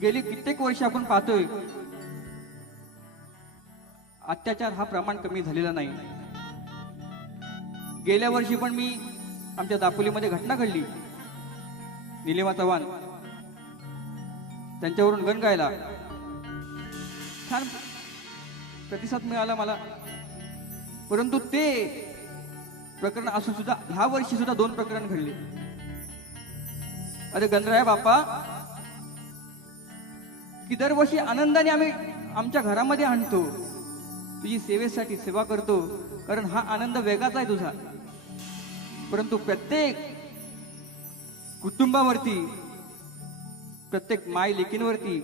गेली कित्येक वर्ष आपण पाहतोय. अत्याचार हा प्रमाण कमी झालेला नाही. गेल्या वर्षी पण मी आमच्या दापोलीमध्ये घटना घडली. निलिमा चव्हाण. त्यांच्यावरून गण गायला. छान प्रतिसाद मिळाला मला. परंतु ते प्रकरण असून सुद्धा ह्या वर्षी सुद्धा दोन प्रकरण घडले. अरे गणराय बाप्पा की दरवर्षी आनंदाने आम्ही आमच्या घरामध्ये आणतो. तुझी सेवेसाठी सेवा करतो कारण हा आनंद वेगळाच आहे तुझा. परंतु प्रत्येक कुटुंबावरती प्रत्येक माय लेकींवरती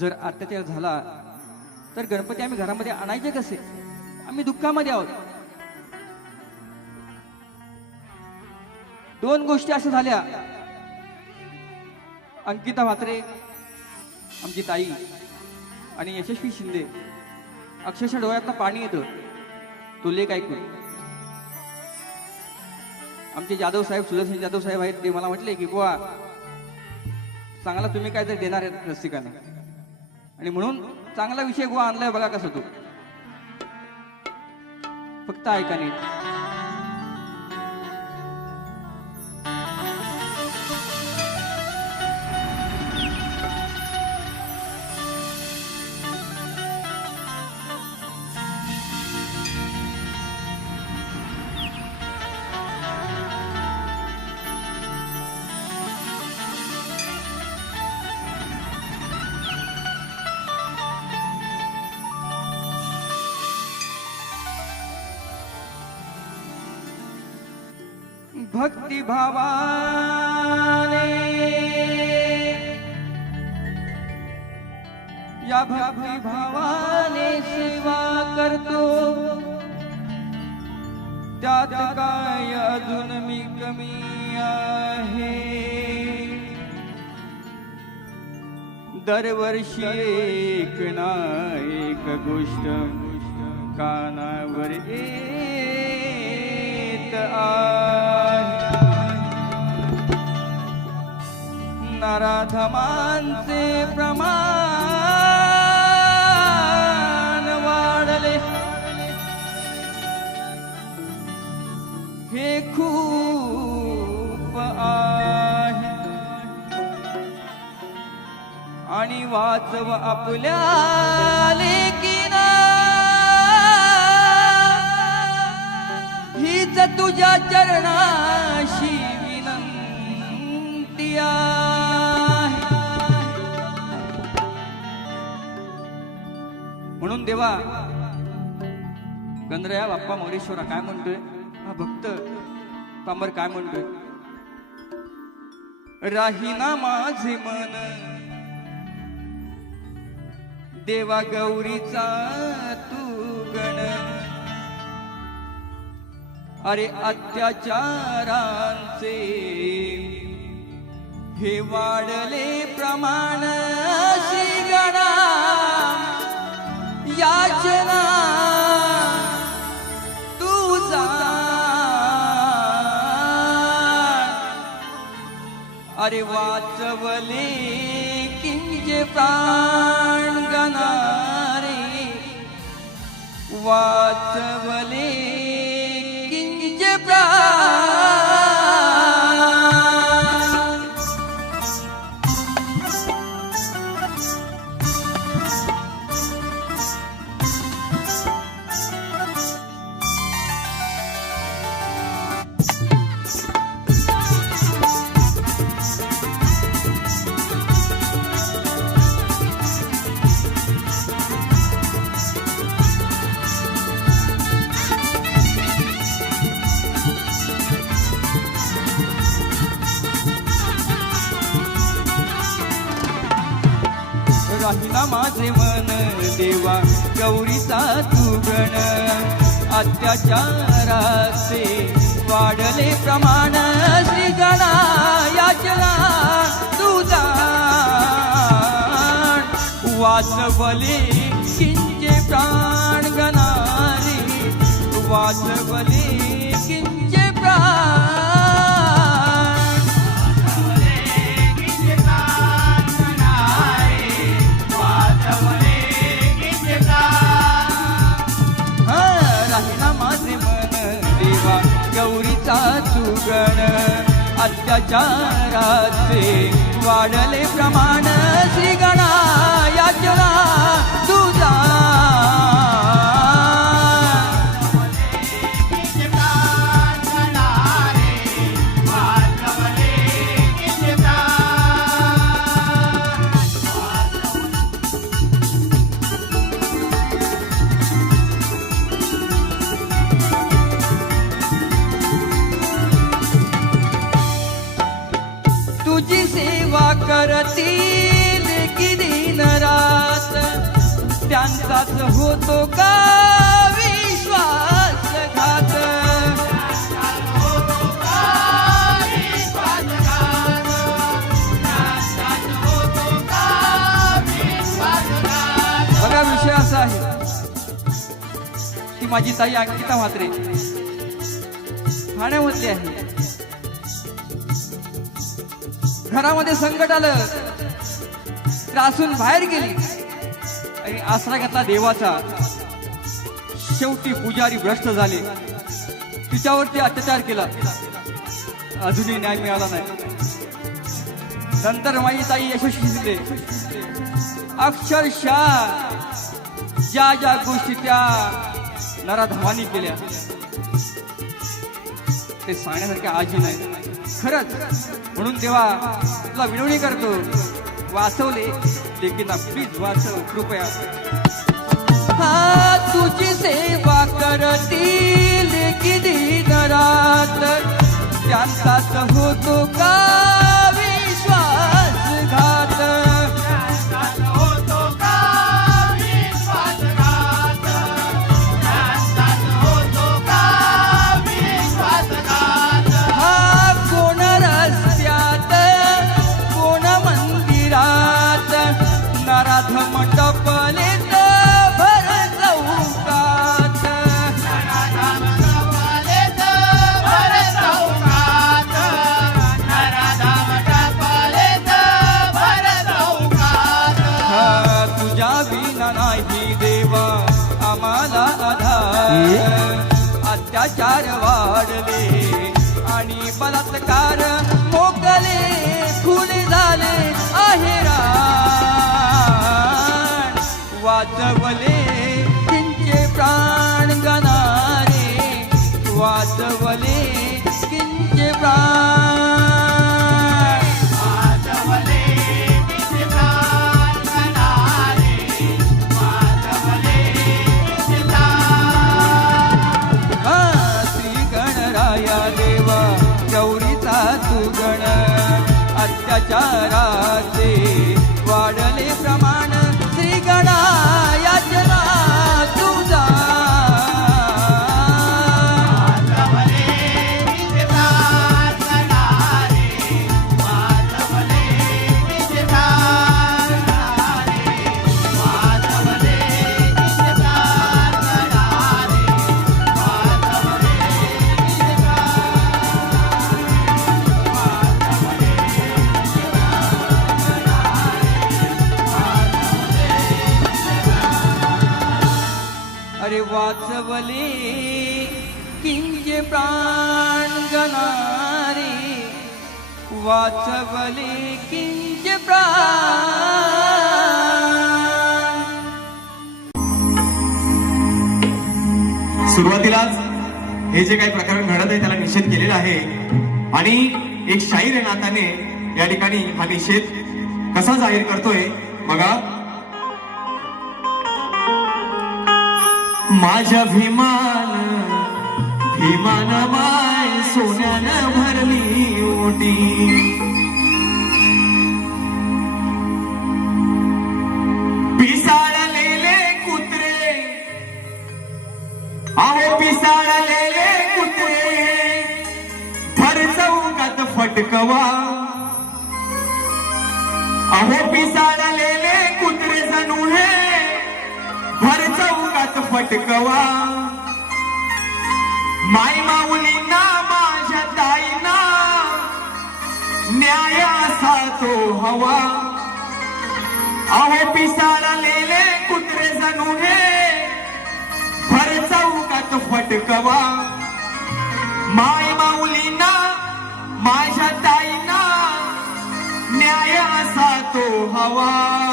जर अत्याचार झाला तर गणपती आम्ही घरामध्ये आणायचे कसे? आम्ही दुःखामध्ये आहोत. दोन गोष्टी अशा झाल्या. अंकिता म्हात्रे आमची ताई आणि यशस्वी शिंदे. अक्षरशः डोळ्यातनं पाणी येतं. तो लेख ऐकून. आमचे जाधव साहेब सुदर्शन जाधव साहेब आहेत ते मला म्हटले की बुवा चांगला तुम्ही काहीतरी देणार आहेत रसिकांना. आणि म्हणून चांगला विषय गोवा आणलाय बघा कसं तो. फक्त ऐका नाही भक्तिभावाने या भक्तिभावाने सेवा करतो. त्यात काय अजून मी कमी आहे? दरवर्षी एक ना एक गोष्ट कानावर येत आहे. नराधमांचे प्रमाण वाढले. हे खूप आहे. आणि वाचव आपल्या लेकीना. हीच तुझ्या देवा. गंधर्या बाप्पा मोरेश्वरा काय म्हणतोय? हा भक्त. पांबर काय म्हणतोय? राहीना माझे मन. देवा गौरीचा तू गण. अरे अत्याचारांचे हे वाढले प्रमाण शिगा अरे वाचवले किंजे प्राण गणारे. वाचवले देवा गौरीचा तुगण गण अत्याचाराचे वाढले प्रमाण श्री गणा याचना तुझा वाचवले किंचे प्राण गणारी वाचवले किंचे प्राण अत्याचाराचे वाढले प्रमाण श्री गणायाचना करतील की दिन त्यांचाच होतो का विश्वासघात बघा विषय असा आहे की माझी ताई अंकिता म्हात्रे ठाण्यामधली आहे. घरामध्ये संकट आलं त्रासून बाहेर गेली. आणि आसरा घेतला देवाचा. शेवटी पुजारी भ्रष्ट झाले. तिच्यावरती अत्याचार केला. अजूनही न्याय मिळाला नाही. नंतर माझी ताई यशस्वी दिले अक्षरशः ज्या ज्या गोष्टी त्या नराधमानी केल्या. ते सांगण्यासारख्या आजी नाही. खरंच म्हणून तेव्हा तुला विनवणी करतो. वाचवले लेकिन प्लीज वाचव कृपया. हा तुझी सेवा करतील की दिन रात त्यांचाच होतो का? वाचवले. किंचे प्राण गणारे वाचवले. किंचे प्राण. हा श्री गणराया देवा गौरीचा तू गण अत्याचाराचे अरे वाचवले किंजे प्राण गणारी. वाचवले किंजे प्राण. सुरुवातीलाच हे जे काही प्रकरण घडत आहे त्याला निषेध केलेला आहे. आणि एक शाहीर नाताने या ठिकाणी हा निषेध कसा जाहीर करतोय बघा. माझ्या भीमान भीमान माय सोन्यानं भरली ओटी पिसाळलेले कुत्रे अहो पिसाळलेले कुत्रे भर चौकात फटकवा. अहो पिसाळ फटकवा माय माऊलींना माझ्या ताईना न्याय असा तो हवा. अहो पिसाळलेले कुत्रे जणू हे भर चौकात फटकवा. माय माऊलींना माझ्या ताईना न्याय असा तो हवा.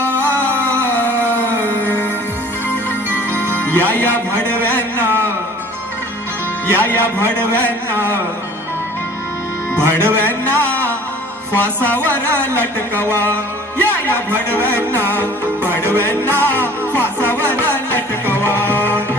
या भडव्यांना भडव्यांना फासावर लटकवा. या या भडव्यांना भडव्यांना फासावर लटकवा.